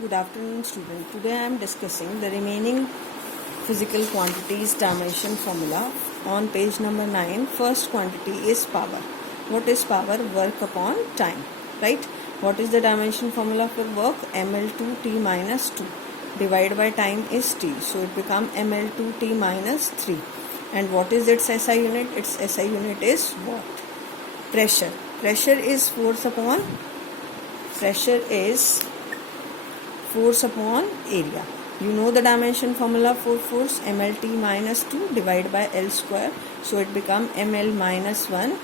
Good afternoon, student. Today I am discussing the remaining physical quantities dimension formula on page number 9. First quantity is power. What is power? Work upon time, right? What is the dimension formula for work? ml2t minus 2 divided by time is t. So it becomes ml2t minus 3. And what is its SI unit? Its SI unit is what? Pressure. Pressure is force upon area. You know the dimension formula for force, mlt minus 2 divided by L square. So it becomes ml minus 1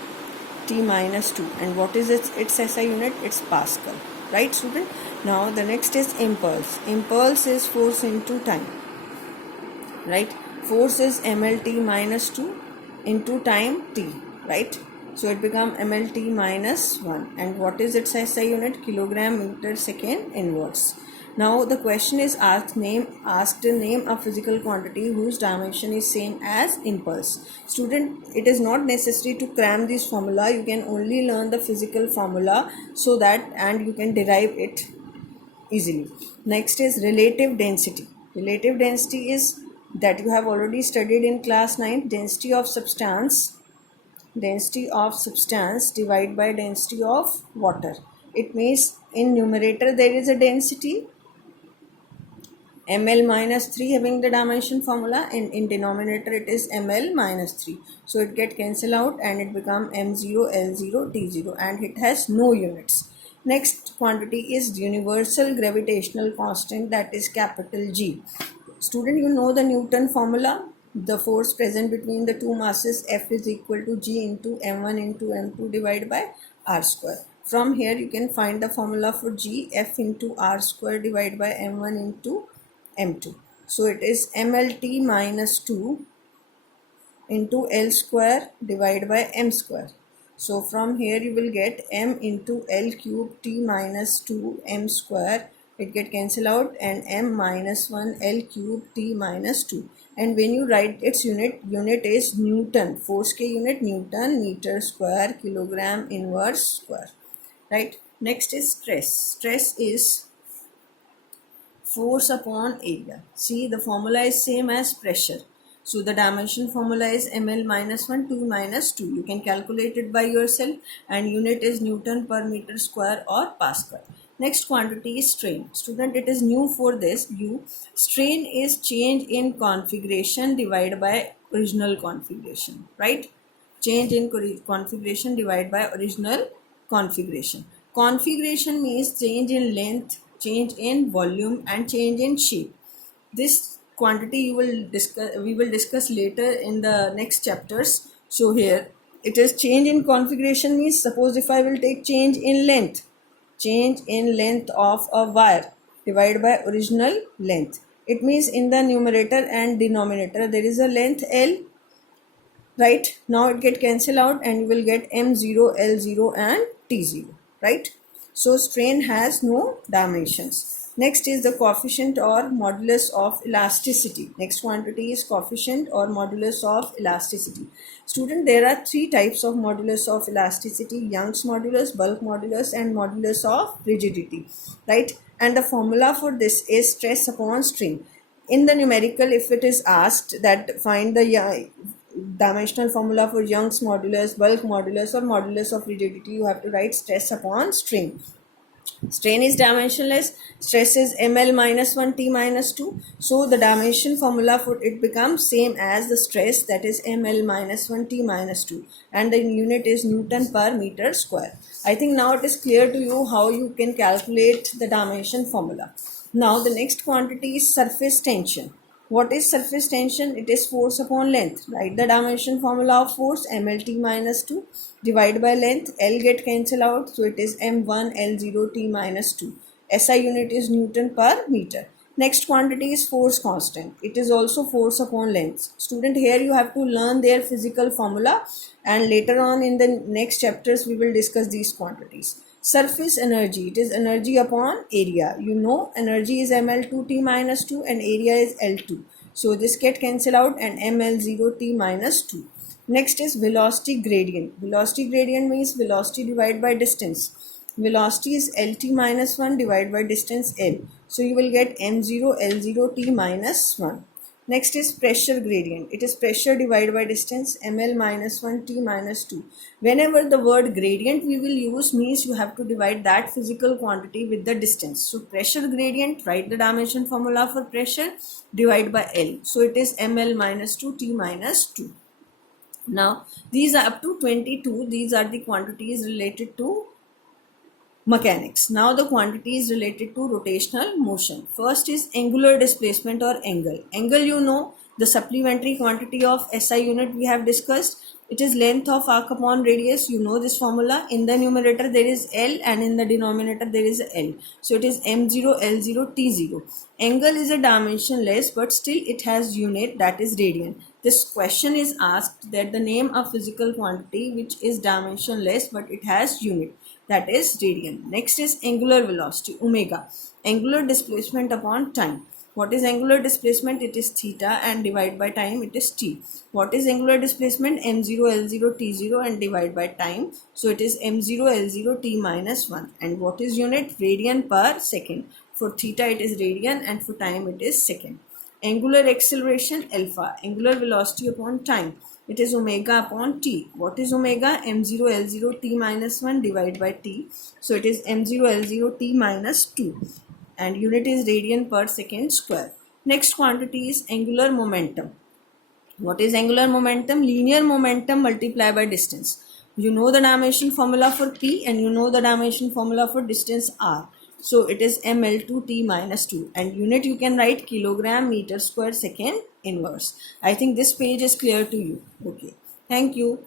t minus 2. And what is its SI unit? It's Pascal. Right, student? Now the next is impulse. Impulse is force into time. Right? Force is mlt minus 2 into time t. Right? So it becomes mlt minus 1. And what is its SI unit? Kilogram meter second inverse. Now the question is asked name a physical quantity whose dimension is same as impulse. Student, it is not necessary to cram this formula. You can only learn the physical formula so that and you can derive it easily. Next is relative density. Relative density is that you have already studied in class 9. Density of substance divided by density of water. It means in numerator there is a density ml minus 3 having the dimension formula, and in denominator it is ml minus 3. So it get cancel out and it become m0 l0 t0 and it has no units. Next quantity is universal gravitational constant, that is capital G. Student, you know the Newton formula. The force present between the two masses F is equal to G into m1 into m2 divided by r square. From here you can find the formula for G, F into r square divided by m1 into m2. So it is mlt minus 2 into L square divided by m square. So from here you will get m into L cube t minus 2 m square. It get cancel out and m minus 1 L cube t minus 2. And when you write its unit is Newton. Force के unit Newton, meter square, kilogram inverse square. Right. Next is stress. Stress is force upon area. See, the formula is same as pressure. So the dimension formula is ml minus 1 2 minus 2. You can calculate it by yourself and unit is Newton per meter square or Pascal. Next quantity is strain. Student, it is new for this. Strain is change in configuration divided by original configuration. Right? Change in configuration divided by original configuration. Configuration means change in length, change in volume and change in shape. This quantity we will discuss later in the next chapters. So here it is change in configuration means, suppose if I will take change in length of a wire divided by original length. It means in the numerator and denominator there is a length L. Right, now it get cancel out and you will get m0 l0 and t0. Right, so strain has no dimensions. Next is the coefficient or modulus of elasticity. Next quantity is coefficient or modulus of elasticity. Student, there are three types of modulus of elasticity: Young's modulus, bulk modulus and modulus of rigidity. Right, and the formula for this is stress upon strain. In the numerical, if it is asked that find the dimensional formula for Young's modulus, bulk modulus or modulus of rigidity, you have to write stress upon strain. Strain is dimensionless, stress is ml minus 1 t minus 2. So the dimension formula for it becomes same as the stress, that is ml minus 1 t minus 2, and the unit is Newton per meter square. I think now it is clear to you how you can calculate the dimension formula. Now the next quantity is surface tension. What is surface tension? It is force upon length. Write the dimension formula of force, mlt minus 2 divided by length. L get cancel out, so it is m1 l0 t minus 2. SI unit is Newton per meter. Next quantity is force constant. It is also force upon length. Student, here you have to learn their physical formula and later on in the next chapters we will discuss these quantities. Surface energy, it is energy upon area. You know energy is ml2t minus 2 and area is L2. So this get cancel out and ml0t minus 2. Next is velocity gradient. Velocity gradient means velocity divided by distance. velocity is lt minus 1 divided by distance L. So you will get m0 L0 t minus 1. Next is pressure gradient. It is pressure divided by distance ml minus 1 t minus 2. Whenever the word gradient we will use means you have to divide that physical quantity with the distance. So pressure gradient, write the dimension formula for pressure, divide by L. So it is ml minus 2 t minus 2. Now these are up to 22. These are the quantities related to mechanics. Now the quantity is related to rotational motion. First is angular displacement or angle. Angle, you know, the supplementary quantity of SI unit we have discussed. It is length of arc upon radius. You know this formula. In the numerator there is L and in the denominator there is L. So it is m0 L0 t0. Angle is a dimensionless but still it has unit, that is radian. This question is asked that the name of physical quantity which is dimensionless but it has unit, that is radian. Next is angular velocity, omega. Angular displacement upon time. What is angular displacement? It is theta and divide by time it is t. What is angular displacement? m0 L0 t0 and divide by time. So it is m0 L0 t minus 1. And what is unit? Radian per second. For theta it is radian and for time it is second. Angular acceleration alpha. Angular velocity upon time. It is omega upon t. What is omega? m0 L0 t minus 1 divided by t. So it is m0 L0 t minus 2. And unit is radian per second square. Next quantity is angular momentum. What is angular momentum? Linear momentum multiplied by distance. You know the dimension formula for p and you know the dimension formula for distance r. So it is ml2 t minus 2 and unit you can write kilogram meter square second inverse. I think this page is clear to you. Okay. Thank you.